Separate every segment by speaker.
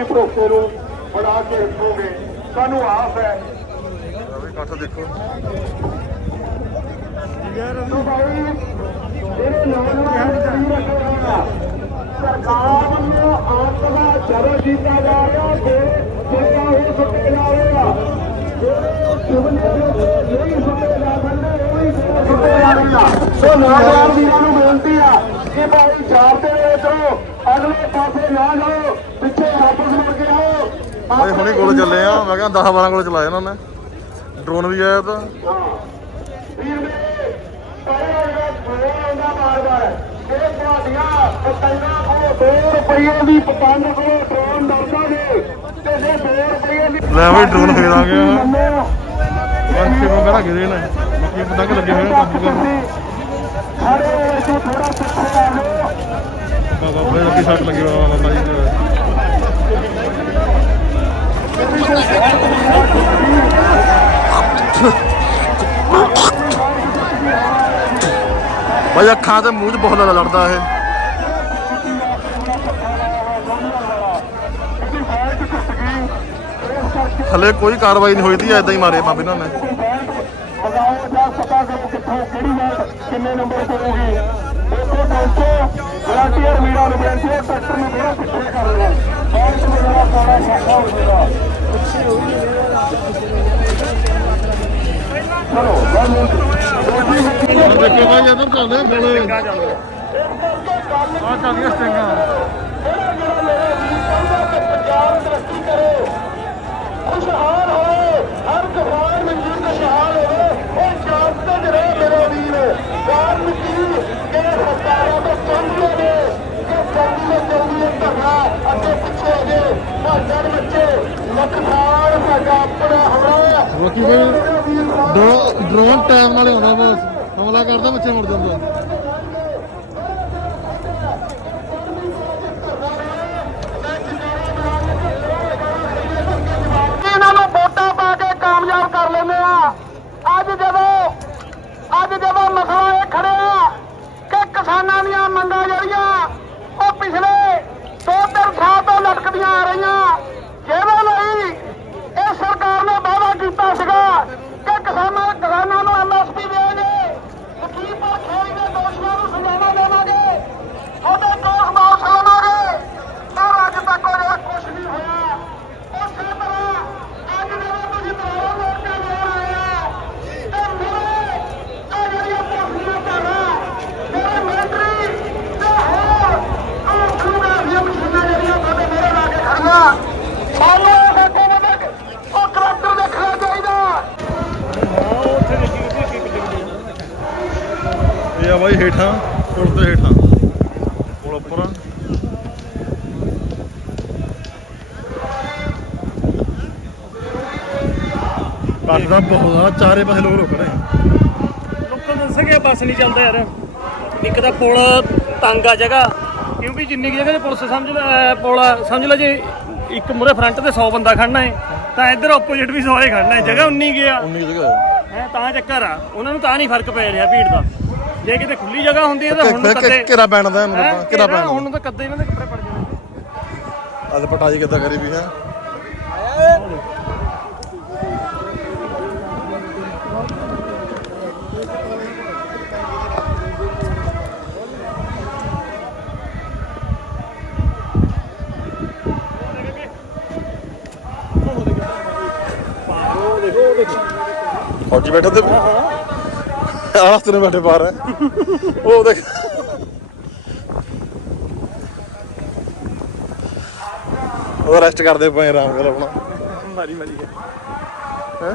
Speaker 1: ਤੁਸੀਂ ਭਰੋਸੇ ਨੂੰ ਬਣਾ ਕੇ ਰੱਖੋਗੇ? ਸਾਨੂੰ ਆਸ ਹੈ।
Speaker 2: ਆ ਵੀ ਦੇਖੋ
Speaker 1: ਤੋ ਭਾਈ ਇਹ ਨੌਜਵਾਨ ਨਹੀਂ ਰੱਖਣਾ ਸਰਕਾਰ ਨੂੰ ਆਤਮਾ ਜਦੋਂ ਜੀਤਾ ਜਾ ਰਿਹਾ ਫਿਰ ਜਿਹੜਾ ਉਹ ਸੁੱਟੇ ਜਾ ਰਿਹਾ ਜਿਹੜੇ ਨਹੀਂ ਸੁੱਟੇ ਜਾ ਸਕਦੇ ਉਹ ਵੀ ਸੁੱਟੇ ਜਾ ਰਹੀਆਂ ਸੋ ਨੌਜਵਾਨ ਵੀਰਾਂ ਨੂੰ ਬੇਨਤੀ ਆ ਕਿ ਭਾਈ ਚਾਰ ਤੇ ਵੇਚੋ ਅਗਲੇ ਪਾਸੇ ਨਾ ਜਾਓ।
Speaker 2: ਭਾਈ ਹੁਣੇ ਗੋਲ ਚੱਲੇ ਆ ਮੈਂ ਕਹਿੰਦਾ 10 12 ਗੋਲ ਚਲਾਏ ਇਹਨਾਂ ਨੇ। ਡਰੋਨ ਵੀ ਆਇਆ ਤਾਂ।
Speaker 1: ਵੀਰ ਮੇਰੇ ਪਹਿਲਾਂ ਜਿਹੜਾ ਗੋਲ ਆਉਂਦਾ ਬਾਰ-ਬਾਰ ਇਹ ਤੁਹਾਡੀਆਂ ਪਤੰਗਾਂ ਕੋਲ 2 ਰੁਪਏ ਦੀ ਪਤੰਗ ਕੋਲ ਡਰੋਨ ਡਰਦਾ ਜੇ ਤੇ ਜੇ 2 ਰੁਪਏ ਦੀ
Speaker 2: ਲੈ ਬਈ ਡਰੋਨ ਖਰੀਦਾਂਗੇ ਹੁਣ।
Speaker 1: ਮੰਨੋ,
Speaker 2: ਪੰਛੀ ਨੂੰ ਕਿਹੜਾ ਗਿਰੇ ਨੇ। ਬਾਕੀ ਪਤੰਗ ਲੱਗੇ ਹੋਏ ਕਾਬੂ ਕਰਨ।
Speaker 1: ਸਾਰੇ ਥੋੜਾ ਪਿੱਛੇ ਆ ਜਾਓ।
Speaker 2: ਬਾਬਾ ਬੜੇ ਲੱਗੀ ਸੱਟ ਲੱਗੀ ਬਾਬਾ ਜੀ ਦੇ। ਭਾਈ ਅੱਖਾਂ ਤੇ ਮੂੰਹ 'ਚ ਬਹੁਤ ਜ਼ਿਆਦਾ ਲੜਦਾ ਇਹ ਹਲੇ ਕੋਈ ਕਾਰਵਾਈ ਨਹੀਂ ਹੋਈ ਦੀ ਐਦਾਂ ਹੀ ਮਾਰੇ ਮਾਪੇ ਇਹਨਾਂ ਨੇ
Speaker 1: ਕਿੰਨੇ ਨੰਬਰ ਤੇ ਹੋਗੀ ਉੱਥੇ ਪਹੁੰਚੋ ਵਲੰਟੀਅਰ ਵੀਰਾਂ ਨੂੰ ਬੇਨਤੀ ਹੈ ਟਰੈਕਟਰ ਨੂੰ ਥੋੜਾ ਕਰ ਲਓ ਬਾਹਰ ਤੋਂ ਮੇਰਾ ਸਾਰਾ ਸਾਥਾ ਹੋ ਜਾਏਗਾ
Speaker 2: ਇਧਰ ਚੱਲਦੇ ਆ ਚੱਲੀਆਂ ਸਟਿੰਗਾਂ
Speaker 1: ਪੰਜਾਬ ਤਰੱਕੀ ਕਰੇ ਖੁਸ਼ਹਾਲ ਹਰ ਹੋਵੇ ਉਹ ਜਾਗਤ ਰਹੇ ਮੇਰੇ ਵੀਰ ਕਾਰਨ ਕੀ ਕਿ ਸਰਕਾਰਾਂ ਤੋਂ ਚਾਹੁੰਦੀਆਂ ਨੇ। ਕਿ ਜਲਦੀ ਤੋਂ ਜਲਦੀ ਇਹ ਧਰਨਾ ਅੱਗੇ ਪਿੱਛੇ ਭਾਜਣ ਬੱਚੇ ਸਾਡਾ ਆਪਣਾ ਹੋਣਾ
Speaker 2: ਡਰੋਨ ਟਾਈਮ ਨਾਲ ਹੀ ਆਉਂਦਾ ਬਸ ਹਮਲਾ ਕਰਦਾ ਬੱਚੇ ਮੁੜ ਜਾਂਦਾ।
Speaker 1: ਇਹਨਾਂ ਨੂੰ ਵੋਟਾਂ ਪਾ ਕੇ ਕਾਮਯਾਬ ਕਰ ਲੈਂਦੇ ਆ। ਅੱਜ ਜਦੋਂ ਅੱਜ ਜਦੋਂ ਮਸਲਾ ਇਹ ਖੜਿਆ ਕਿ ਕਿਸਾਨਾਂ ਦੀਆਂ ਮੰਗਾਂ ਜਿਹੜੀਆਂ ਉਹ ਪਿਛਲੇ ਦੋ ਤਿੰਨ ਸਾਲ ਤੋਂ ਲਟਕਦੀਆਂ ਆ ਰਹੀਆਂ ਜਿਹਦੇ ਲਈ ਇਹ ਸਰਕਾਰ ਨੇ ਵਾਅਦਾ ਕੀਤਾ ਸੀਗਾ ਕਿ ਕਿਸਾਨਾਂ ਕਿਸਾਨਾਂ ਨੂੰ ਐਮਐਸਪੀ ਦੇਣਗੇ ਵਕੀਲ ਪਰ ਖੇਡ ਦੇ ਦੋਸ਼ੀਆਂ ਨੂੰ ਸਜ਼ਾਵਾਂ ਦੇਵਾਂਗੇ ਤੁਹਾਡੇ ਦੋਸ਼ ਵਾਪਸ ਲਵਾਂਗੇ ਪਰ ਅੱਜ ਤੱਕ ਉਹ ਕੁਝ ਨਹੀਂ ਹੋਇਆ ਉਸੇ ਤਰ੍ਹਾਂ ਅੱਜ ਜਦੋਂ ਤੁਸੀਂ ਦੁਬਾਰਾ ਵੋਟ ਕੇ ਲੈਣ ਆਏ ਆ ਤੇ ਮੇਰੇ ਇਹ ਜਿਹੜੀਆਂ ਪਾਰਟੀਆਂ ਧਾਰਾ ਮੇਰੇ ਮੰਤਰੀ ਤੇ ਹੋਰ ਉਹ ਖੂਨਾ ਦੀਆਂ ਮਸ਼ੀਨਾਂ ਜਿਹੜੀਆਂ ਤੁਹਾਡੇ ਮੇਰੇ ਲਾ ਕੇ ਖੜੀਆਂ ਸਾਨੂੰ ਇਹ ਦੇਖੋ ਨਾ ਉਹ ਕਰੈਕਟਰ ਦੇਖਣਾ ਚਾਹੀਦਾ
Speaker 3: ਹਾਂ ਉੱਥੇ ਦੇਖੀ ਕਿੱਥੇ ਕੀ ਕਿੱਥੇ
Speaker 2: ਇਹ ਆ ਬਾਈ ਹੇਠਾਂ ਪੁਲ ਤੇ ਹੇਠਾਂ ਪੁਲ ਉੱਪਰ ਆ। ਕੱਟ ਦਾ ਬਹੁਤ ਆ ਚਾਰੇ ਪਾਸੇ ਲੋਕ ਰੁਕ ਰਹੇ
Speaker 3: ਲੋਕਾਂ ਨੂੰ ਦੱਸਿਆ ਕਿ ਬੱਸ ਨਹੀਂ ਚੱਲਦਾ ਯਾਰ। ਇੱਕ ਤਾਂ ਪੁਲ ਤੰਗ ਆ ਜਗ੍ਹਾ ਕਿਉਂਕਿ ਜਿੰਨੀ ਕੁ ਜਗ੍ਹਾ ਤੇ ਪੁਲਿਸ ਸਮਝ ਲੈ ਪੁਲ ਆ, ਸਮਝ ਲੈ ਜੇ ਇੱਕ ਮੂਰੇ ਫਰੰਟ ਤੇ 100 ਬੰਦਾ ਖੜਨਾ ਹੈ ਤਾਂ ਇੱਧਰ ਆਪੋਜੀਟ ਵੀ 100 ਹੀ ਖੜਨਾ ਹੈ ਜਗ੍ਹਾ 19 ਗਿਆ
Speaker 2: 19 ਜਗ੍ਹਾ ਹੈ
Speaker 3: ਤਾਂ ਚੱਕਰ ਆ ਉਹਨਾਂ ਨੂੰ ਤਾਂ ਨਹੀਂ ਫ਼ਰਕ ਪੈ ਰਿਹਾ ਭੀੜ ਦਾ। ਜੇ ਕਿਤੇ ਖੁੱਲੀ ਜਗ੍ਹਾ ਹੁੰਦੀ ਹੈ ਤਾਂ ਹੁਣ ਨੂੰ ਕੱਦੇ
Speaker 2: ਕਿਹੜਾ ਪੈਣਦਾ ਇਹਨੂੰ
Speaker 3: ਹੈਂ?
Speaker 2: ਆਪਾਂ ਕਿਹੜਾ
Speaker 3: ਘੇਰਾ, ਹੁਣ
Speaker 2: ਪੈਣਦਾ
Speaker 3: ਨੂੰ ਤਾਂ ਕੱਦੇ ਇਹਨਾਂ ਦੇ ਕੱਪੜੇ ਪੜ ਜਾਣੇ
Speaker 2: ਅੱਜ ਪਟਾਈ ਕਿੱਦਾਂ ਕਰੀ ਵੀ ਹੈ? ਫੌਜੀ ਬੈਠੇ ਤੇ ਆਹ ਰਸਤੇ ਨੂੰ ਬੈਠੇ ਪਾਰ ਹੈ ਉਹ ਦੇਖ। ਉਹ ਰੈਸਟ ਕਰਦੇ ਪਏ ਆਰਾਮ ਕਰ ਆਪਣਾ।
Speaker 3: ਮਾਰੀ ਮਾਰੀ
Speaker 2: ਹੈ।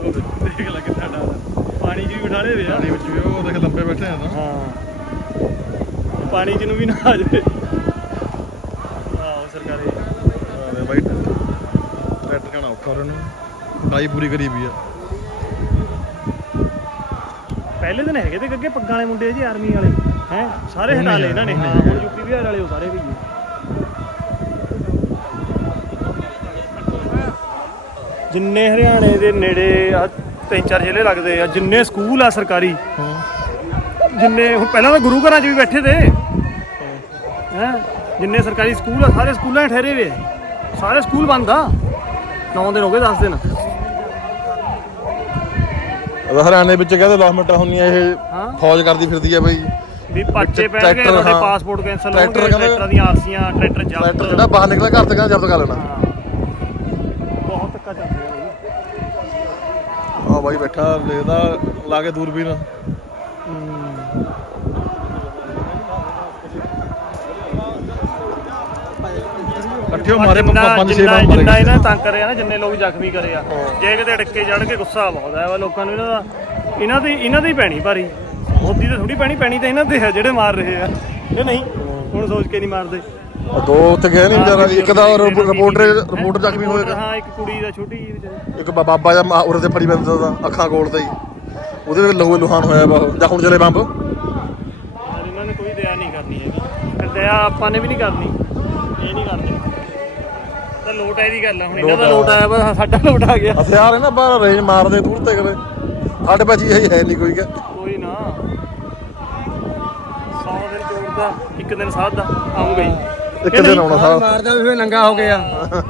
Speaker 3: ਉਹ ਦੇਖ ਪਾਣੀ 'ਚ ਵੀ ਬਿਠਾਲੇ ਵੇ ਆ
Speaker 2: ਪਾਣੀ ਵਿੱਚ ਵੀ ਉਹ ਦੇਖ ਲੰਬੇ ਬੈਠੇ ਆ ਤਾਂ
Speaker 3: ਹਾਂ। ਪਾਣੀ 'ਚ ਨੂੰ ਵੀ ਨਾ ਆ ਜਾਵੇ। ਆਹ ਸਰਕਾਰੀ।
Speaker 2: ਬਾਈ। ਟਰੈਕਟਰ ਕਣਾ ਔਖਾ ਨੂੰ। ਲਾਈ ਪੂਰੀ ਕਰੀ ਵੀ ਆ।
Speaker 3: ਪਹਿਲੇ ਦਿਨ ਹੈਗੇ ਤੇ ਅੱਗੇ ਪੱਗਾਂ ਵਾਲੇ ਮੁੰਡੇ ਜੀ ਆਰਮੀ ਵਾਲੇ। ਹੈ। ਸਾਰੇ ਹਟਾ ਲਏ ਇਹਨਾਂ ਨੇ।
Speaker 2: ਹੁਣ
Speaker 3: ਹਾਂ
Speaker 2: ਨਹੀਂ
Speaker 3: ਹੁਣ ਯੂਪੀ ਬਿਹਾਰ ਵਾਲੇ ਉਹ ਸਾਰੇ ਵੀ ਜਿੰਨੇ ਹਰਿਆਣੇ ਦੇ ਨੇੜੇ ਆ ਤਿੰਨ ਚਾਰ ਜ਼ਿਲ੍ਹੇ ਲੱਗਦੇ ਆ ਜਿੰਨੇ ਸਕੂਲ ਆ ਸਰਕਾਰੀ ਜਿੰਨੇ ਹੁਣ ਪਹਿਲਾਂ ਤਾਂ ਗੁਰੂ ਘਰਾਂ 'ਚ ਵੀ ਬੈਠੇ ਤੇ। ਹੈ। ਜਿੰਨੇ ਸਰਕਾਰੀ ਸਕੂਲ ਆ ਸਾਰੇ ਸਕੂਲਾਂ 'ਚ ਠਹਿਰੇ ਹੋਏ ਆ। ਸਾਰੇ ਸਕੂਲ ਬੰਦ ਆ। 9 ਦਿਨ ਹੋ ਗਏ 10 ਦਿਨ।
Speaker 2: ਹਰਿਆਣੇ ਵਿੱਚ ਕਹਿੰਦੇ ਲਾਸਮੈਂਟਾਂ ਹੁੰਦੀਆਂ ਇਹ
Speaker 3: ਹਾਂ।
Speaker 2: ਫੌਜ ਕਰਦੀ ਫਿਰਦੀ ਆ ਬਈ
Speaker 3: ਵੀ ਪਰਚੇ ਪੈਣਗੇ
Speaker 2: ਟਰੈਕਟਰ,
Speaker 3: ਤੁਹਾਡੇ
Speaker 2: ਹਾਂ।
Speaker 3: ਪਾਸਪੋਰਟ ਕੈਂਸਲ
Speaker 2: ਟਰੈਕਟਰ
Speaker 3: ਹੋਣਗੇ
Speaker 2: ਕਹਿੰਦੇ-
Speaker 3: ਟਰੈਕਟਰਾਂ ਦੀਆਂ ਆਰਸੀਆਂ ਟਰੈਕਟਰ ਜ਼ਬਤ
Speaker 2: ਟਰੈਕਟਰ ਜਿਹੜਾ ਬਾਹਰ ਨਿਕਲਿਆ ਘਰ ਤੇ ਕਹਿੰਦਾ ਜ਼ਬਤ ਕਰ ਲੈਣਾ
Speaker 3: ਹਾਂ। ਬਹੁਤ ਧੱਕਾ ਚੱਲ ਰਿਹਾ ਬਈ
Speaker 2: ਆ ਬਾਈ ਬੈਠਾ ਦੇਖਦਾ ਲਾ ਕੇ ਦੂਰਬੀਨ ਇਕੱਠੇ ਹੋ ਮਾਰੇ
Speaker 3: ਜਿੰਨਾ
Speaker 2: ਪੰਜ ਛੇ
Speaker 3: ਜਿੰਨਾ
Speaker 2: ਬੰਬ
Speaker 3: ਜਿੰਨਾ
Speaker 2: ਮਾਰੇ
Speaker 3: ਇਹਨਾਂ ਨੇ ਤੰਗ ਕਰਿਆ ਨਾ ਜਿੰਨੇ ਲੋਕ ਜ਼ਖਮੀ ਕਰੇ ਆ। ਜੇ ਕਿਤੇ ਅੜਕੇ ਚੜ ਕੇ ਗੁੱਸਾ ਬਹੁਤ ਆਇਆ ਵਾ ਲੋਕਾਂ ਨੂੰ ਇਹਨਾਂ ਦਾ ਇਹਨਾਂ ਦੀ ਇਹਨਾਂ ਦੀ ਪੈਣੀ ਭਾਰੀ। ਮੋਦੀ ਤੇ ਥੋੜੀ ਪੈਣੀ ਪੈਣੀ ਤਾਂ ਇਹਨਾਂ ਦੇ ਆ ਜਿਹੜੇ ਮਾਰ ਰਹੇ ਆ। ਇਹ ਨਹੀਂ ਹੁਣ ਸੋਚ ਕੇ ਨਹੀਂ ਮਾਰਦੇ।
Speaker 2: ਦੋ ਉੱਥੇ ਗਏ ਨਹੀਂ ਵਿਚਾਰਾ ਇੱਕ ਦਾ ਰਿਪੋਰਟਰ ਰਿਪੋਰਟਰ ਜ਼ਖਮੀ ਹੋਏਗਾ
Speaker 3: ਹਾਂ ਇੱਕ ਕੁੜੀ ਦਾ ਛੋਟੀ ਜਿਹੀ ਵਿਚਾਰੀ।
Speaker 2: ਇੱਕ ਬਾ- ਬਾਬਾ ਜਾਂ ਉਰੇ ਤੇ ਫੜੀ ਬੰਦਾ ਦਾ ਅੱਖਾਂ ਕੋਲ ਤੇ ਹੀ। ਉਹਦੇ ਵਿੱਚ ਲਹੂ ਲੁਹਾਨ ਹੋਇਆ ਵਾ ਉਹ। ਜਾਂ ਹੁਣ ਚਲੇ ਬੰਬ?
Speaker 3: ਔਰ ਇਹਨਾਂ ਨੇ ਕੋਈ ਦਇਆ ਨਹੀਂ ਕਰਨੀ ਹੈਗੀ। ਫਿਰ ਦਇਆ ਆਪਾਂ ਨੇ ਵੀ ਨਹੀਂ ਕਰਨੀ। ਇਹ ਨਹੀਂ ਕਰਦੇ। ਲੋਟ ਹੈ ਦੀ ਗੱਲ ਆ ਹੁਣ ਇਹਨਾਂ ਦਾ
Speaker 2: ਲੋਟ
Speaker 3: ਆਇਆ ਵਾ ਸਾਡਾ ਲੋਟ ਆ ਗਿਆ।
Speaker 2: ਹਥਿਆਰ ਹੈ ਨਾ ਬਾਹਰ ਰੇਂਜ ਮਾਰਦੇ ਦੂਰ ਤੇ ਕਦੇ। ਸਾਡੇ ਭਾਜੀ ਇਹ ਹੈ ਨਹੀਂ ਕੋਈ ਕਿ
Speaker 3: ਕੋਈ ਨਾ। 100 ਦਿਨ ਚੋਰ ਦਾ ਇੱਕ ਦਿਨ ਸਾਧ ਦਾ ਆਉਂਗਾ ਹੀ
Speaker 2: ਇੱਕ ਦਿਨ ਆਉਣਾ ਸਾਰਾ
Speaker 1: ਮਾਰਦਾ ਵੀ ਫੇ ਨੰਗਾ ਹੋ ਗਿਆ।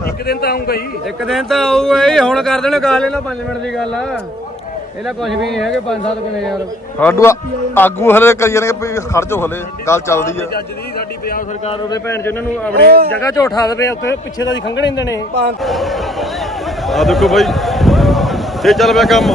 Speaker 3: ਇੱਕ ਦਿਨ ਤਾਂ ਆਉਂਗਾ ਹੀ
Speaker 1: ਇੱਕ ਦਿਨ ਤਾਂ ਆਊਗਾ ਹੀ ਹੁਣ ਕਰ ਦੇਣਾ ਗੱਲ ਇਹਨਾਂ 5 ਮਿੰਟ ਦੀ ਗੱਲ। ਆ ਇਹਦਾ ਕੁਝ ਵੀ ਨਹੀਂ ਹੈਗੇ 5-7 ਕਿਲੇ ਯਾਰ।
Speaker 2: ਸਾਡੂ ਆ- ਆਗੂ ਹਲੇ ਕਰੀ ਜਾਣਗੇ ਵੀ ਖੜ ਜਾਓ ਹਲੇ ਗੱਲ ਚੱਲਦੀ ਆ।
Speaker 3: ਜੱਜ ਦੀ ਸਾਡੀ ਪੰਜਾਬ ਸਰਕਾਰ ਉਹਦੇ ਭੈਣ ਚ ਉਹਨਾਂ ਨੂੰ ਆਪਣੀ ਜਗ੍ਹਾ 'ਚ ਉਠਾ ਦੇਵੇ ਉੱਥੇ ਪਿੱਛੇ ਦਾ ਦੀ ਖੰਗਣੇ ਹੁੰਦੇ ਨੇ
Speaker 2: ਆ ਦੇਖੋ ਬਾਈ ਤੇ ਚੱਲ ਪਿਆ ਕੰਮ।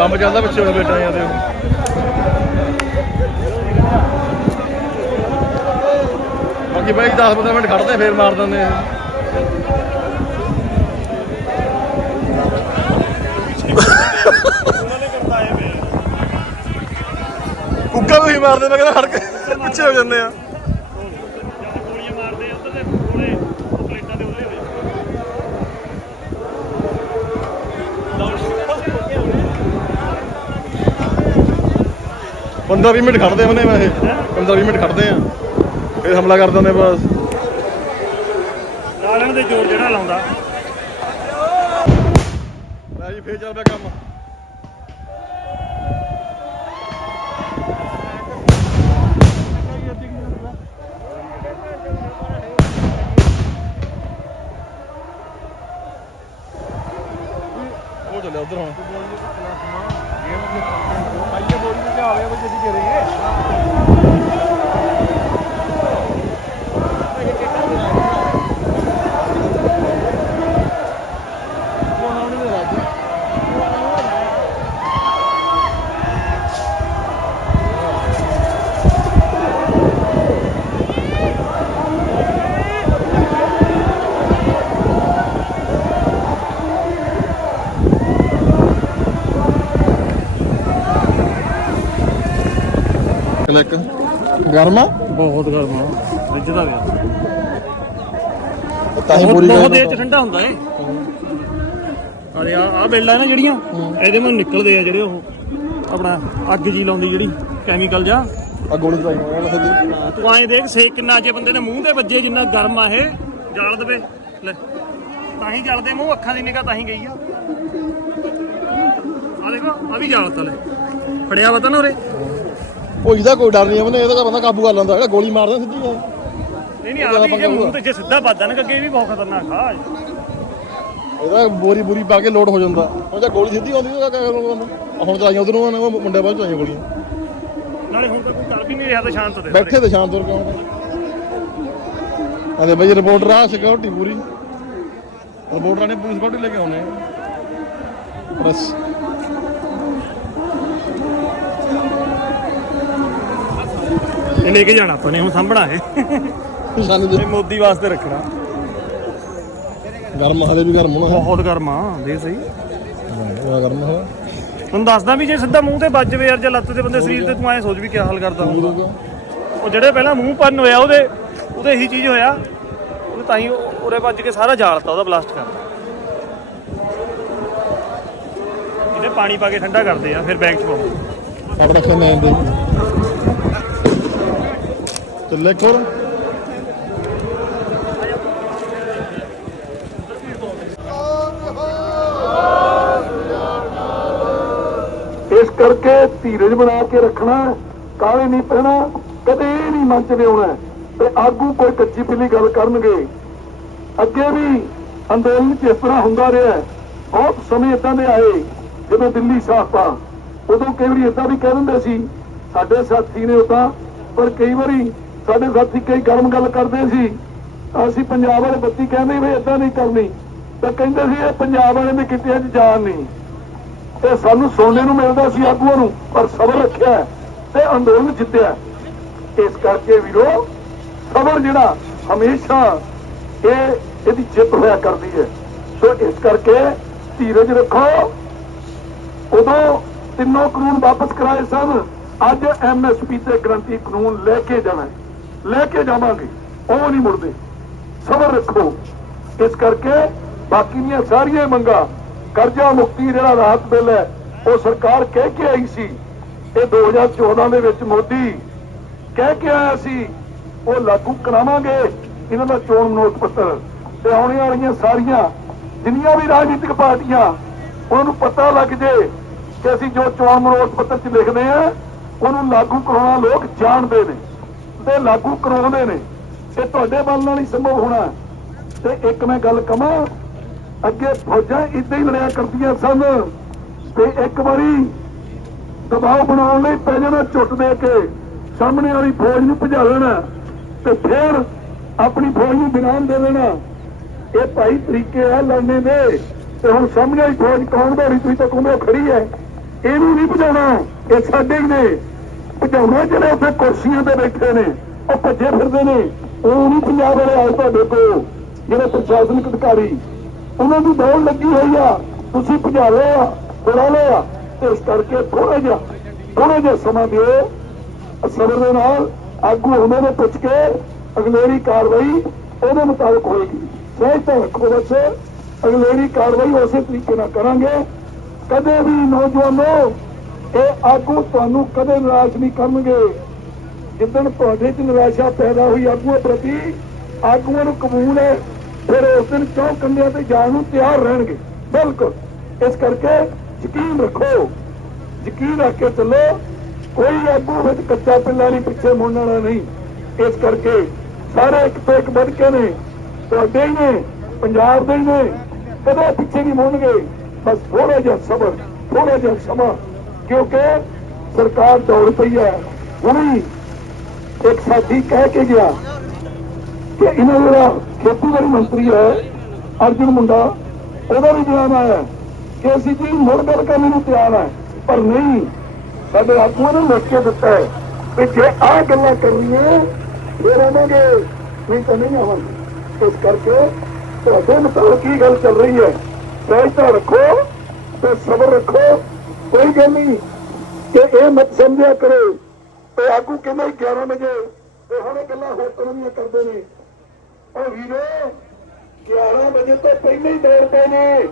Speaker 2: ਬੰਬ ਚੱਲਦਾ ਪਿੱਛੇ ਹੁਣ ਬੈਠਾ ਜਾਂਦੇ ਬਾਕੀ ਬਾਈ 10 15 ਮਿੰਟ ਖੜਦੇ ਫੇਰ ਮਾਰ ਦਿੰਦੇ ਆ।
Speaker 3: ਉਹਨਾਂ
Speaker 2: ਕੁੱਕਾ ਵੀ ਮਾਰਦੇ ਮੈਂ ਕਹਿੰਦਾ ਹੜ ਕੇ ਪਿੱਛੇ ਹੋ ਜਾਂਦੇ ਆ। 15 20 ਮਿੰਟ ਖੜਦੇ ਹੁੰਨੇ ਮੈਂ ਇਹ। 15 ਮਿੰਟ ਖੜਦੇ ਆ। ਫਿਰ ਹਮਲਾ ਕਰ ਦਿੰਦੇ ਬਸ।
Speaker 3: ਨਾਲਿਆਂ ਦੇ ਜ਼ੋਰ ਜਿਹੜਾ ਲਾਉਂਦਾ।
Speaker 2: ਲੈ ਜੀ ਫੇਰ ਚੱਲ ਪਿਆ ਕੰਮ। ਉਹ ਚੱਲਿਆ ਉਧਰ ਹੁਣ।
Speaker 1: ਆਈਏ ਬੋਰੀ ਆਵੇ ਉਹ ਜਿੱਦੀ ਕਰੇਗੇ
Speaker 2: ਚੱਕ ਲੈ ਇੱਕ ਗਰਮ? ਆ
Speaker 3: ਬਹੁਤ ਗਰਮ ਆ। ਰਿੱਝਦਾ ਪਿਆ
Speaker 2: ਤਾਂ ਹੀ
Speaker 3: ਬਹੁਤ
Speaker 2: ਪੂਰੀ
Speaker 3: ਬਹੁਤ ਦੇਰ ਚ ਠੰਡਾ ਹੁੰਦਾ ਏ ਅਰੇ ਆ ਆ ਬੇਲਾਂ ਨਾ ਜਿਹੜੀਆਂ ਇਹਦੇ ਮੋਂ ਨਿਕਲਦੇ ਆ ਜਿਹੜੇ ਉਹ। ਆਪਣਾ ਅੱਗ ਜੀ ਲਾਉਂਦੀ ਜਿਹੜੀ ਕੈਮੀਕਲ ਜਾ।
Speaker 2: ਆ ਗੋਲੀ ਤਾਂ ਆਈ ਸਿੱਧੀ
Speaker 3: ਤੂੰ ਐਂ ਦੇਖ ਸੇਕ ਕਿੰਨਾ ਜੇ ਬੰਦੇ ਨੇ ਮੂੰਹ ਤੇ ਵੱਜੇ ਜਿੰਨਾ ਗਰਮ ਆ ਇਹ ਜਾਲ ਦਵੇ। ਲੈ ਤਾਂ ਹੀ ਜਲਦੇ ਮੂੰਹ ਅੱਖਾਂ ਦੀ ਨਿਗਾਹ ਤਾਂ ਹੀ ਗਈ ਆ। ਆ ਦੇਖੋ ਆ ਵੀ ਜਾਲ ਤਲੇ ਫੜਿਆ ਵਾ ਤਾਂ ਨਾ ਉਰੇ।
Speaker 2: ਉਹ ਇਹਦਾ ਕੋਈ ਡਰ ਨਹੀਂ ਉਹਨੇ ਇਹਦਾ ਤਾਂ ਬੰਦਾ ਕਾਬੂ ਕਰ ਲੈਂਦਾ ਜਿਹੜਾ ਗੋਲੀ ਮਾਰਦਾ ਸਿੱਧੀ ਆ
Speaker 3: ਨਹੀਂ ਨਹੀਂ ਆ ਵੀ ਜੇ ਮੂੰਹ ਤੇ ਜੇ ਸਿੱਧਾ ਵੱਜਦਾ ਨਾ ਅੱਗੇ ਇਹ ਵੀ ਬਹੁਤ ਖਤਰਨਾਕ ਆ।
Speaker 2: ਇਹਦਾ ਬੋਰੀ ਬੋਰੀ ਪਾ ਕੇ ਲੋਡ ਹੋ ਜਾਂਦਾ। ਉਹ ਜਾਂ ਗੋਲੀ ਸਿੱਧੀ ਆਉਂਦੀ ਉਹਦਾ ਆਹ ਹੁਣ ਚਲਾਈਆਂ ਉਧਰੋਂ ਉਹ ਮੁੰਡੇ ਬਾਅਦ ਚਲਾਈਆਂ ਗੋਲੀਆਂ।
Speaker 3: ਨਾਲੇ ਹੁਣ ਤਾਂ ਕੋਈ ਕਰ ਵੀ ਨਹੀਂ ਰਿਹਾ ਤਾਂ ਸ਼ਾਂਤ ਦੇ
Speaker 2: ਬੈਠੇ ਤੇ ਸ਼ਾਂਤ ਹੋ ਕਿਉਂ? ਆਦੇ ਬਈ ਰਿਪੋਰਟਰ ਆ ਸਿਕਿਉਰਿਟੀ ਪੂਰੀ। ਰਿਪੋਰਟਰਾਂ ਨੇ ਪੁਲਿਸ ਕੋਲ ਲੈ ਕੇ ਆਉਣੇ। ਬਸ।
Speaker 3: ਇਹ ਲੈ ਕੇ ਜਾਣਾ ਆਪਾਂ ਨੇ ਹੁਣ ਸਾਂਭਣਾ ਇਹ।
Speaker 2: ਸਾਨੂੰ ਜੇ
Speaker 3: ਇਹ ਮੋਦੀ ਵਾਸਤੇ ਰੱਖਣਾ।
Speaker 2: ਗਰਮ ਹਾਲੇ ਵੀ ਗਰਮ ਹੋਣਾ
Speaker 3: ਬਹੁਤ ਗਰਮ ਆ ਦੇ ਸਹੀ।
Speaker 2: ਹੈ ਗਰਮ ਹੈ।
Speaker 3: ਤੁਹਾਨੂੰ ਦੱਸਦਾ ਵੀ ਜੇ ਸਿੱਧਾ ਮੂੰਹ ਤੇ ਵੱਜ ਜਾਵੇ ਯਾਰ ਜੇ ਲੱਤ ਤੇ ਬੰਦੇ ਸਰੀਰ ਤੇ ਤੂੰ ਐ ਸੋਚ ਵੀ ਕੀ ਹਾਲ ਕਰਦਾ ਹੋਊਗਾ ਉਹ ਜਿਹੜੇ ਪਹਿਲਾਂ ਮੂੰਹ ਪੰਨ ਹੋਇਆ ਉਹਦੇ ਉਹਦੇ ਇਹੀ ਚੀਜ਼ ਹੋਇਆ। ਉਹਨੇ ਤਾਂ ਹੀ ਉਹ- ਉਰੇ ਵੱਜ ਕੇ ਸਾਰਾ ਜਾਲਤਾ ਉਹਦਾ ਬਲਾਸਟ ਕਰਤਾ ਇਹਦੇ ਪਾਣੀ ਪਾ ਕੇ ਠੰਡਾ ਕਰਦੇ ਆ ਫਿਰ ਬੈਗ ਚ ਪਾਓ
Speaker 2: ਫੜ ਰੱਖੇ ਮੈਂ ਦੇ ਚੱਲੇ ਕੋਲ
Speaker 4: ਇਸ ਕਰਕੇ ਧੀਰਜ ਬਣਾ ਕੇ ਰੱਖਣਾ, ਕਾਲੇ ਨਹੀਂ ਪੈਣਾ ਕਦੇ ਨਹੀਂ ਮਨ ਚ ਲਿਆਉਣਾ ਤੇ ਆਗੂ ਕੋਈ ਕੱਚੀ ਪਿੱਲੀ ਗੱਲ ਕਰਨਗੇ। ਅੱਗੇ ਵੀ ਅੰਦੋਲਨ ਚ ਇਸ ਤਰ੍ਹਾਂ ਹੁੰਦਾ ਰਿਹਾ ਬਹੁਤ ਸਮੇਂ ਇਦਾਂ ਦੇ ਆਏ, ਜਦੋਂ ਦਿੱਲੀ ਸਾਫਾ ਉਦੋਂ ਕਈ ਵਾਰੀ ਇਦਾਂ ਵੀ ਕਹਿ ਦਿੰਦੇ ਸੀ, ਸਾਡੇ ਸਾਥੀ ਨੇ ਉਦਾਂ ਪਰ ਕਈ ਵਾਰੀ ਸਾਡੇ ਸਾਥੀ ਕਈ ਗਰਮ ਗੱਲ ਕਰਦੇ ਸੀ। ਅਸੀਂ ਪੰਜਾਬ ਵਾਲੇ ਬੱਤੀ ਕਹਿੰਦੇ ਵੀ ਇਦਾਂ ਨਹੀਂ ਕਰਨੀ। ਤਾਂ ਕਹਿੰਦੇ ਸੀ, ਇਹ ਪੰਜਾਬ ਵਾਲੇ ਦੇ ਕਿਤੇ 'ਚ ਜਾਨ ਨਹੀਂ। ਤੇ ਸਾਨੂੰ ਸੋਨੇ ਨੂੰ ਮਿਲਦਾ ਸੀ ਆਗੂਆਂ ਨੂੰ, ਪਰ ਸਬਰ ਰੱਖਿਆ ਤੇ ਅੰਦੋਲਨ ਜਿੱਤਿਆ ਇਸ ਕਰਕੇ ਵੀਰੋ, ਸਬਰ ਜਿਹੜਾ ਹਮੇਸ਼ਾ ਇਹ ਇਹਦੀ ਜਿੱਤ ਹੋਇਆ ਕਰਦੀ ਹੈ। ਸੋ ਇਸ ਕਰਕੇ ਧੀਰਜ ਰੱਖੋ। ਉਦੋਂ ਤਿੰਨੋਂ ਕਾਨੂੰਨ ਵਾਪਸ ਕਰਾਏ ਸਨ। ਅੱਜ ਐਮਐਸਪੀ ਤੇ ਗਰੰਟੀ ਕਾਨੂੰਨ ਲੈ ਕੇ ਜਾਣਾ ਲੈ ਕੇ ਜਾਵਾਂਗੇ। ਉਹ ਨਹੀਂ ਮੁੜਦੇ। ਸਬਰ ਰੱਖੋ। ਇਸ ਕਰਕੇ ਬਾਕੀ ਦੀਆਂ ਸਾਰੀਆਂ ਮੰਗਾਂ, ਕਰਜ਼ਾ ਮੁਕਤੀ ਜਿਹੜਾ ਰਾਹਤ ਬਿੱਲ ਹੈ, ਉਹ ਸਰਕਾਰ ਕਹਿ ਕੇ ਆਈ ਸੀ। ਇਹ 2014 ਦੇ ਵਿੱਚ ਮੋਦੀ ਕਹਿ ਕੇ ਆਇਆ ਸੀ, ਉਹ ਲਾਗੂ ਕਰਾਵਾਂਗੇ ਇਹਨਾਂ ਦਾ ਚੋਣ ਮਨੋਟ ਪੱਤਰ। ਤੇ ਆਉਣ ਵਾਲੀਆਂ ਸਾਰੀਆਂ, ਜਿੰਨੀਆਂ ਵੀ ਰਾਜਨੀਤਿਕ ਪਾਰਟੀਆਂ, ਉਹਨਾਂ ਨੂੰ ਪਤਾ ਲੱਗ ਜੇ ਕਿ ਅਸੀਂ ਜੋ ਚੋਣ ਮਨੋਟ ਪੱਤਰ 'ਚ ਲਿਖਦੇ ਆ ਉਹਨੂੰ ਲਾਗੂ ਕਰਾਉਣਾ ਲੋਕ ਜਾਣਦੇ ਨੇ। ਤੇ ਲਾਗੂ ਕਰਾਉਂਦੇ ਨੇ ਇਹ ਤੁਹਾਡੇ ਵੱਲ ਨਾਲ ਹੀ ਸੰਭਵ ਹੋਣਾ ਤੇ ਇੱਕ ਮੈਂ ਗੱਲ ਕਵਾਂ ਅੱਗੇ ਫੌਜਾਂ ਇਦਾਂ ਹੀ ਲੜਿਆ ਕਰਦੀਆਂ ਸਨ ਤੇ ਇੱਕ ਵਾਰੀ ਦਬਾਅ ਬਣਾਉਣ ਲਈ ਪੈ ਜਾਣਾ ਝੁੱਟ ਦੇ ਕੇ, ਸਾਹਮਣੇ ਵਾਲੀ ਫੌਜ ਨੂੰ ਭਜਾ ਲੈਣਾ ਤੇ ਫਿਰ ਆਪਣੀ ਫੌਜ ਨੂੰ ਬਿਨਾਮ ਦੇ ਦੇਣਾ। ਇਹ ਭਾਈ ਤਰੀਕੇ ਆ ਲੜਨੇ ਦੇ ਤੇ ਹੁਣ ਸਾਹਮਣੇ ਵਾਲੀ ਫੌਜ ਕੌਣ ਦੌੜੀ ਤੁਸੀਂ ਤਾਂ ਕਹਿੰਦੇ ਹੋ ਖੜੀ ਹੈ। ਇਹਨੂੰ ਨਹੀਂ ਭਜਾਉਣਾ, ਇਹ ਸਾਡੇ ਹੀ ਨੇ। ਭਜਾਉਣਾ ਜਿਹੜੇ ਉੱਥੇ ਕੁਰਸੀਆਂ ਤੇ ਬੈਠੇ ਨੇ, ਉਹ ਭੱਜੇ ਫਿਰਦੇ ਨੇ। ਉਹ ਨਹੀਂ ਪੰਜਾਬ ਵਾਲੇ ਆਏ ਤੁਹਾਡੇ ਕੋਲ, ਜਿਹੜੇ ਪ੍ਰਸ਼ਾਸਨਿਕ ਅਧਿਕਾਰੀ। ਉਹਨਾਂ ਦੀ ਦੌੜ ਲੱਗੀ ਹੋਈ ਆ। ਤੁਸੀਂ ਭਜਾ ਲਏ ਆ, ਬੁਲਾ ਲਏ ਆ। ਇਸ ਕਰਕੇ ਥੋੜਾ ਜਿਹਾ ਥੋੜਾ ਜਿਹਾ ਸਮਾਂ ਦਿਓ। ਸਬਰ ਦੇ ਨਾਲ ਆਗੂ ਉਹਨਾਂ ਨੇ ਪੁੱਛ ਕੇ ਅਗਲੇਰੀ ਕਾਰਵਾਈ ਉਹਦੇ ਮੁਤਾਬਕ ਹੋਏਗੀ। ਸਹਿਜਤਾ ਰੱਖੋ ਬਸ। ਅਗਲੇਰੀ ਕਾਰਵਾਈ ਉਸੇ ਤਰੀਕੇ ਨਾਲ ਕਰਾਂਗੇ। ਕਦੇ ਵੀ ਨੌਜਵਾਨੋ ਇਹ ਆਗੂ ਤੁਹਾਨੂੰ ਕਦੇ ਨਿਰਾਸ਼ ਨਹੀਂ ਕਰਨਗੇ। ਜਿੱਦਣ ਤੁਹਾਡੇ 'ਚ ਨਿਰਾਸ਼ਾ ਪੈਦਾ ਹੋਈ ਆਗੂਆਂ ਪ੍ਰਤੀ, ਆਗੂਆਂ ਨੂੰ ਕਬੂਲ ਹੈ, ਫਿਰ ਉਸ ਦਿਨ ਚੌਂ ਕੰਧਿਆਂ ਤੇ ਜਾਣ ਨੂੰ ਤਿਆਰ ਰਹਿਣਗੇ। ਬਿਲਕੁਲ। ਇਸ ਕਰਕੇ ਯਕੀਨ ਰੱਖੋ। ਯਕੀਨ ਰੱਖ ਕੇ ਚੱਲੋ। ਕੋਈ ਆਗੂ ਵਿੱਚ ਕੱਚਾ ਪਿੱਲਾ ਨਹੀਂ, ਪਿੱਛੇ ਮੁੜਨ ਵਾਲਾ ਨਹੀਂ। ਇਸ ਕਰਕੇ ਸਾਰੇ ਇੱਕ ਤੋਂ ਇੱਕ ਵੱਧ ਕੇ ਨੇ, ਤੁਹਾਡੇ ਹੀ ਨੇ, ਪੰਜਾਬ ਦੇ ਹੀ ਨੇ। ਕਦੇ ਪਿੱਛੇ ਨਹੀਂ ਮੁੜਨਗੇ। ਬਸ ਥੋੜਾ ਜਿਹਾ ਸਬਰ ਥੋੜਾ ਜਿਹਾ ਸਮਾਂ ਕਿਉਂਕਿ ਸਰਕਾਰ ਦੌੜ ਪਈ ਹੈ। ਹੁਣੀ ਇੱਕ ਸਾਥੀ ਕਹਿ ਕੇ ਗਿਆ ਕਿ ਇਹਨਾਂ ਦਾ ਖੇਤੀਬਾੜੀ ਮੰਤਰੀ ਹੈ, ਅਰਜੁਨ ਮੁੰਡਾ। ਉਹਦਾ ਵੀ ਬਿਆਨ ਆਇਆ ਕਿ ਅਸੀਂ ਜੀ ਮੁੜ ਗੱਲ ਕਰਨ ਨੂੰ ਤਿਆਰ ਹੈ, ਪਰ ਨਹੀਂ। ਸਾਡੇ ਆਗੂਆਂ ਨੇ ਲਿਖ ਕੇ ਦਿੱਤਾ ਹੈ ਕਿ ਜੇ ਆਹ ਗੱਲਾਂ ਕਰਨੀਆਂ ਫਿਰ ਆਵਾਂਗੇ ਨਹੀਂ ਤਾਂ ਨਹੀਂ ਆਵਾਂਗੇ। ਇਸ ਕਰਕੇ ਤੁਹਾਡੇ ਮੁਤਾਬਕ ਕੀ ਗੱਲ ਚੱਲ ਰਹੀ ਹੈ? ਸਹਿਜਤਾ ਰੱਖੋ ਤੇ ਸਬਰ ਰੱਖੋ। ਕੋਈ ਗੱਲ ਨਹੀਂ। ਕਿ ਇਹ ਮਤ ਸਮਝਿਆ ਕਰੋ। ਤੇ ਆਗੂ ਕਹਿੰਦੇ 11 ਵਜੇ। ਤੇ ਹੁਣ ਇਹ ਗੱਲਾਂ ਹੋਰ ਤਰ੍ਹਾਂ ਦੀਆਂ ਕਰਦੇ ਨੇ। ਉਹ ਵੀਰੋ 11 ਵਜੇ ਤੋਂ ਪਹਿਲਾਂ ਹੀ ਦੌੜ ਨੇ।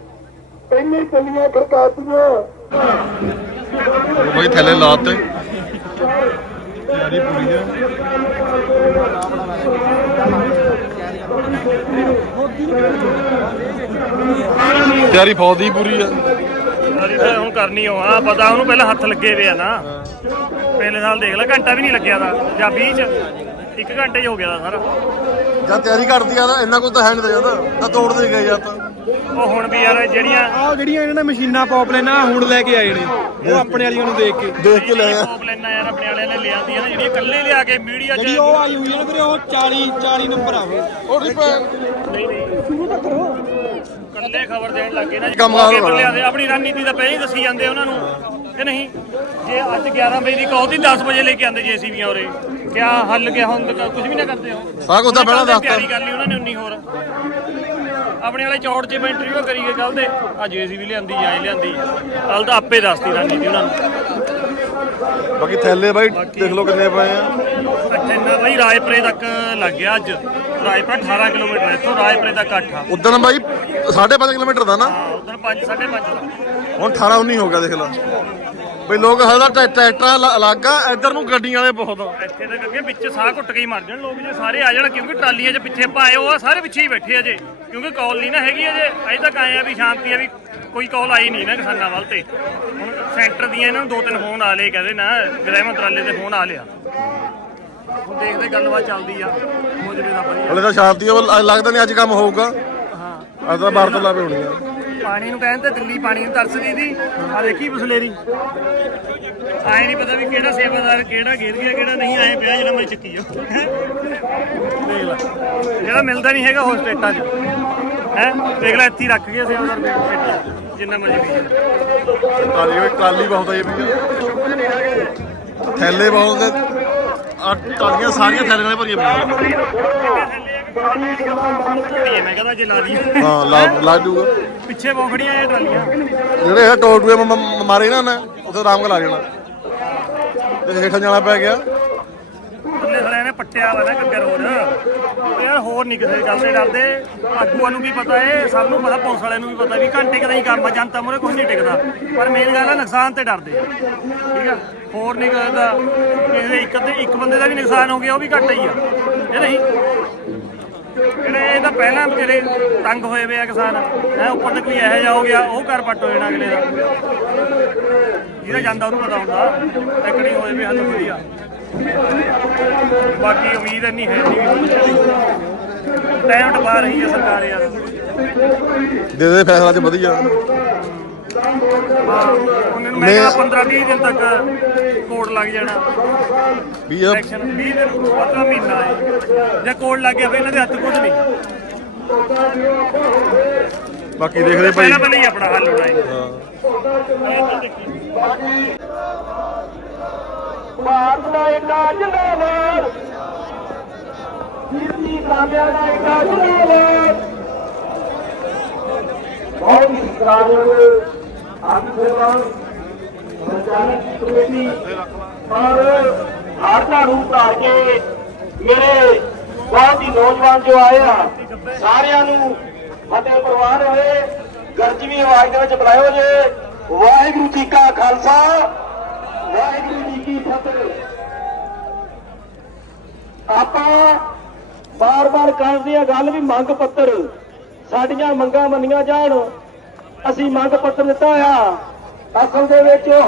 Speaker 4: ਪਹਿਲਾਂ ਹੀ ਚੱਲੀਆਂ ਖੜਕਾਤੀਆਂ।
Speaker 2: ਬਾਈ ਥੱਲੇ ਲਾਤੇ ਤਿਆਰੀ ਪੂਰੀ ਹੈ। ਤਿਆਰੀ ਫੌਜ ਦੀ ਪੂਰੀ ਆ
Speaker 3: ਸਾਰੀ ਤਾਂ ਹੁਣ ਕਰਨੀ ਹੋ ਆ ਪਤਾ ਉਹਨੂੰ ਪਹਿਲਾਂ ਹੱਥ ਲੱਗੇ ਵੇ ਆ ਨਾ। ਪਹਿਲੇ ਸਾਲ ਦੇਖ ਲੈ ਘੰਟਾ ਵੀ ਨਹੀਂ ਲੱਗਿਆ ਦਾ ਜਾਂ 20 ਚ ਇੱਕ ਘੰਟੇ 'ਚ ਹੋ ਗਿਆ ਦਾ ਸਾਰਾ।
Speaker 2: ਜਦ ਤਿਆਰੀ ਕਰਦੀ ਆ ਨਾ ਇੰਨਾ ਕੁਝ ਤਾਂ ਹੈ ਨਹੀਂ ਤਾਂ ਜਾਂਦਾ ਤਾਂ ਤੋੜਦੇ ਗਏ ਜਾਂ ਤਾਂ।
Speaker 3: ਉਹ ਹੁਣ ਵੀ ਯਾਰ ਜਿਹੜੀਆਂ
Speaker 1: ਆਹ ਜਿਹੜੀਆਂ ਇਹਨਾਂ ਨੇ ਮਸ਼ੀਨਾਂ ਪੌਪ ਲੈਣਾ ਹੁਣ ਲੈ ਕੇ ਆਏ ਨੇ। ਉਹ ਆਪਣੇ ਵਾਲੀਆਂ ਨੂੰ ਦੇਖ ਕੇ।
Speaker 2: ਦੇਖ ਕੇ ਲੈ ਆ
Speaker 3: ਪੌਪ ਲੈਣਾ ਯਾਰ ਆਪਣੇ ਵਾਲਿਆਂ ਨੇ ਲਿਆਂਦੀਆਂ ਨਾ ਜਿਹੜੀਆਂ ਇਕੱਲੇ ਲਿਆ ਕੇ ਮੀਡੀਆ 'ਚ
Speaker 1: ਜਿਹੜੀ ਉਹ ਆਈ ਹੋਈ ਹੈ ਨਾ ਵੀਰੇ ਉਹ 40 40 ਨੰਬਰ ਆ ਉਹ।
Speaker 2: ਉਹ ਨਹੀਂ ਪੈ
Speaker 3: ਕੱਲੇ ਖਬਰ ਦੇਣ ਲੱਗੇ ਨਾ।
Speaker 2: ਕੰਮ ਕਾਰ
Speaker 3: ਪੇਪਰ ਲਿਆਦੇ ਆਪਣੀ ਰਣਨੀਤੀ ਤਾਂ ਪਹਿਲਾਂ ਹੀ ਦੱਸੀ ਜਾਂਦੇ ਉਹਨਾਂ ਨੂੰ ਕਿ ਨਹੀਂ? ਜੇ ਅੱਜ 11 ਵਜੇ ਦੀ ਕਹੋ ਤੀ 10 ਵਜੇ ਲੈ ਕੇ ਆਂਦੇ ਜੀਸੀਬੀਆਂ ਉਰੇ ਕਿਆ ਹੱਲ ਕਿਆ ਹੁਣ ਤੱਕ ਕੁਝ ਵੀ ਨਾ ਕਰਦੇ ਹੋ
Speaker 2: ਸਾਰਾ ਕੁਝ ਤਾਂ ਪਹਿਲਾਂ
Speaker 3: ਉਹਨਾਂ ਨੇ
Speaker 2: ਦੱਸਤਾ।
Speaker 3: ਤਿਆਰੀ ਕਰ ਲਈ ਉਹਨਾਂ ਨੇ ਉਨੀ ਹੋਰ। ਆਪਣੇ ਵਾਲੇ ਚੌੜ 'ਚ ਮੈਂ ਇੰਟਰਵਿਊ ਕਰੀ ਗਏ ਕੱਲ ਦੇ। ਆ ਜੀਸੀਬੀ ਲਿਆਂਦੀ ਲਿਆਂਦੀ। ਕੱਲ ਤਾਂ ਆਪੇ ਦੱਸਤੀ ਰਣਨੀਤੀ ਉਹਨਾਂ ਨੂੰ।
Speaker 2: ਬਾਕੀ ਥੈਲੇ ਬਾਈ ਦੇਖ ਲਓ ਕਿੰਨੇ ਪਏ ਆ।
Speaker 3: ਇੱਥੇ ਬਈ ਰਾਏਪੁਰੇ ਤੱਕ ਲੱਗ ਗਿਆ ਅੱਜ। ਰਾਏਪੁਰਾ 18 ਕਿਲੋਮੀਟਰ ਹੈ ਇੱਥੋਂ ਰਾਏਪੁਰੇ 8 ਆ।
Speaker 2: ਉਦੋਂ ਬਾਈ 5.5 ਕਿਲੋਮੀਟਰ ਦਾ ਨਾ?
Speaker 3: ਹਾਂ ਉਧਰ 5 5.5 ਦਾ।
Speaker 2: ਹੁਣ 18 19 ਹੋ ਗਿਆ ਦੇਖ ਲਾ। ਬਈ ਲੋਕ ਹਦਾ ਟਰੈਕਟਰ ਅਲੱਗ ਆ ਇੱਧਰ ਨੂੰ ਗੱਡੀਆਂ ਵਾਲੇ ਬਹੁਤ ਆ।
Speaker 3: ਇੱਥੇ ਤੱਕ ਅੱਗੇ ਵਿੱਚ ਸਾਹ ਘੁੱਟ ਕੇ ਹੀ ਮਰ ਜਾਣ ਲੋਕ ਜੇ ਸਾਰੇ ਆ ਜਾਣ ਕਿਉਂਕਿ ਟਰਾਲੀਆਂ 'ਚ ਪਿੱਛੇ ਪਾਏ ਉਹ ਆ ਸਾਰੇ ਪਿੱਛੇ ਹੀ ਬੈਠੇ ਆ ਜੇ। ਕਿਉਂਕਿ ਕਾਲ ਨਹੀਂ ਨਾ ਹੈਗੀ ਅਜੇ ਅਜੇ ਤੱਕ ਆਏ ਆ ਵੀ ਸ਼ਾਂਤੀ ਆ ਵੀ ਕੋਈ ਕਾਲ ਆਈ ਨਹੀਂ ਨਾ ਕਿਸਾਨਾਂ ਵੱਲ ਤੇ। ਹੁਣ ਸੈਂਟਰ ਦੀਆਂ ਇਹਨਾਂ ਨੂੰ ਦੋ ਤਿੰਨ ਫੋਨ ਆ ਲਏ ਕਹਿੰਦੇ ਨਾ ਗ੍ਰਹਿ ਮੰਤਰਾਲੇ ਦੇ ਫੋਨ ਆ ਲਿਆ। ਹੁਣ ਦੇਖਦੇ ਗੱਲਬਾਤ ਚੱਲਦੀ ਆ ਹੋ ਜਵੇ ਦਾ ਵਧੀਆ
Speaker 2: ਹਲੇ ਤਾਂ ਸ਼ਾਂਤੀ ਆ ਉਹ ਲੱਗਦਾ ਨਹੀਂ ਅੱਜ ਕੰਮ ਹੋਊਗਾ।
Speaker 3: ਹਾਂ।
Speaker 2: ਅੱਜ ਤਾਂ ਬਾਰਤਲਾ ਪੇ ਹੋਣੀ ਆ।
Speaker 3: ਪਾਣੀ ਨੂੰ ਕਹਿੰਦੇ ਦਿੱਲੀ ਪਾਣੀ ਨੂੰ ਤਰਸਦੀ ਦੀ ਆ ਦੇਖੀ ਬਸਲੇਰੀ। ਆਏ ਨਹੀਂ ਪਤਾ ਵੀ ਕਿਹੜਾ ਸੇਵਾਦਾਰ ਕਿਹੜਾ ਗਿਰ ਗਿਆ ਕਿਹੜਾ ਨਹੀਂ ਆਏ ਪਿਆ ਜਿਹੜਾ ਮੈਂ ਚੱਕੀ ਜੋ ਦੇਖ ਲੈ। ਜਿਹੜਾ ਮਿਲਦਾ ਨਹੀਂ ਹੈਗਾ ਹੋਰ ਸਟੇਟਾਂ 'ਚ। ਹੈ? ਦੇਖ ਲੈ ਇੱਥੇ ਰੱਖ ਗਏ ਸੇਵਾਦਾਰ ਪੇਟੀ ਜਿੰਨਾ ਮਰਜ਼ੀ ਵੀ
Speaker 2: ਵੀ ਟਰਾਲੀ ਬਹੁਤ ਆ ਇਹ ਵੀ ਥੈਲੇ ਬਹੁਤ ਆ ਆਹ ਟਰਾਲੀਆਂ ਸਾਰੀਆਂ ਥੈਲੇ ਨਾਲ ਭਰੀਆਂ ਪਈਆਂ।
Speaker 3: ਮੈਂ ਕਹਿੰਦਾ ਜੇ ਲਾ ਦੀ
Speaker 2: ਹਾਂ ਲਾ ਲਾ ਜੂਗਾ
Speaker 3: ਪਿੱਛੇ ਬੋਖੜੀਆਂ ਇਹ ਟਰਾਲੀਆਂ।
Speaker 2: ਜਿਹੜੇ ਇਹ ਟੋਟੂਏ ਮਾਰੇ ਨਾ ਨਾ ਉੱਥੇ ਆਰਾਮ ਨਾਲ ਲਾ ਜਾਣਾ। ਤੇ ਹੇਠਾਂ ਜਾਣਾ ਪੈ ਗਿਆ।
Speaker 3: ਥੱਲੇ ਥਲੇ ਨੇ ਪੱਟਿਆ ਵਾ ਨਾ ਗੱਗਰ ਹੋਰ। ਯਾਰ ਹੋਰ ਨਹੀਂ ਕਿਸੇ ਗੱਲ ਤੇ ਡਰਦੇ। ਆਗੂਆਂ ਨੂੰ ਵੀ ਪਤਾ ਏ ਸਭ ਨੂੰ ਪਤਾ ਪੁਲਿਸ ਵਾਲਿਆਂ ਨੂੰ ਵੀ ਪਤਾ ਵੀ ਘੰਟੇ ਕਦਾ ਹੀ ਕੰਮ ਆ ਜਨਤਾ ਮੁਰੇ ਕੁਝ ਨਹੀਂ ਟਿਕਦਾ। ਪਰ ਮੇਨ ਗੱਲ ਆ ਨੁਕਸਾਨ ਤੇ ਡਰਦੇ ਠੀਕ ਆ? ਹੋਰ ਨਹੀਂ ਕਰਦਾ। ਕਿਸੇ ਦੇ ਇੱਕ ਤੇ ਇੱਕ ਬੰਦੇ ਦਾ ਵੀ ਨੁਕਸਾਨ ਹੋ ਗਿਆ, ਉਹ ਵੀ ਘੱਟ ਹੀ ਆ। ਇਹ ਨਹੀਂ। ਜਿਹੜੇ ਇਹ ਤਾਂ ਪਹਿਲਾਂ ਵਿਚਾਰੇ ਤੰਗ ਹੋਏ ਵੇ ਆ ਕਿਸਾਨ। ਹੈ, ਉੱਪਰ ਤੇ ਕੋਈ ਇਹੋ ਜਿਹਾ ਹੋ ਗਿਆ, ਉਹ ਘਰ ਪੱਟ ਹੋ ਜਾਣਾ ਅਗਲੇ ਦਾ। ਜਿਹਦਾ ਜਾਂਦਾ ਉਹਨੂੰ ਪਤਾ ਹੁੰਦਾ ਟੱਕੜੀ ਹੋਏ ਵੇ ਹੱਲ ਵਧੀਆ। ਬਾਕੀ ਉਮੀਦ ਇੰਨੀ ਹੈ ਨਹੀਂ। ਟਾਈਮ ਟਪਾ ਰਹੀ ਹੈ ਸਰਕਾਰ ਯਾਰ।
Speaker 2: ਦੇ ਦੇ ਫੈਸਲਾ ਚ ਵਧੀਆ।
Speaker 3: ਉਹਨਾਂ ਨੂੰ ਮੈਂ ਕਿਹਾ 15 20 ਦਿਨ ਤੱਕ ਕੋਡ ਲੱਗ ਜਾਣਾ।
Speaker 2: ਵੀ ਇਹ
Speaker 3: ਇਲੈਕਸ਼ਨ 20 ਦਿਨ ਪਤਾ ਮਹੀਨਾ ਹੈ। ਜੇ ਕੋਡ ਲੱਗ ਗਿਆ ਫਿਰ ਇਹਨਾਂ ਦੇ ਹੱਥ ਕੁਝ ਨਹੀਂ।
Speaker 2: ਬਾਕੀ ਦੇਖਦੇ ਭਾਈ।
Speaker 3: ਪਹਿਲਾਂ ਪਹਿਲਾਂ ਹੀ ਆਪਣਾ ਹੱਲ ਹੋਣਾ ਹੈ।
Speaker 4: ਭਾਰਤ ਦਾ ਏਕਾ ਜਿੰਦਾਬਾਦ। ਜਿੰਦੀ ਕਾਮਿਆਂ ਦਾ ਏਕਾ ਜਿੰਦਾਬਾਦ। ਬਹੁਤ ਹੀ ਸਤਿਕਾਰਯੋਗ ਆਪ ਕਮੇਟੀ ਔਰ ਹਰ ਦਾ ਰੂਪ ਧਾਰ ਕੇ ਮੇਰੇ ਬਹੁਤ ਹੀ ਨੌਜਵਾਨ ਜੋ ਆਏ ਆ, ਸਾਰਿਆਂ ਨੂੰ ਫਤਿਹ ਪ੍ਰਵਾਨ ਹੋਏ। ਗਰਜਵੀਂ ਆਵਾਜ਼ ਦੇ ਵਿੱਚ ਬੁਲਾਇਓ ਜੇ। ਵਾਹਿਗੁਰੂ ਜੀ ਕਾ ਖਾਲਸਾ, ਵਾਹਿਗੁਰੂ ਜੀ ਕੀ ਫਤਿਹ। ਆਪਾਂ ਬਾਰ-ਬਾਰ ਕਰਦੇ ਆ ਗੱਲ ਵੀ ਮੰਗ ਪੱਤਰ, ਸਾਡੀਆਂ ਮੰਗਾਂ ਮੰਨੀਆਂ ਜਾਣ। ਅਸੀਂ ਮੰਗ ਪੱਤਰ ਦਿੱਤਾ ਆ। ਅਸਲ ਦੇ ਵਿੱਚ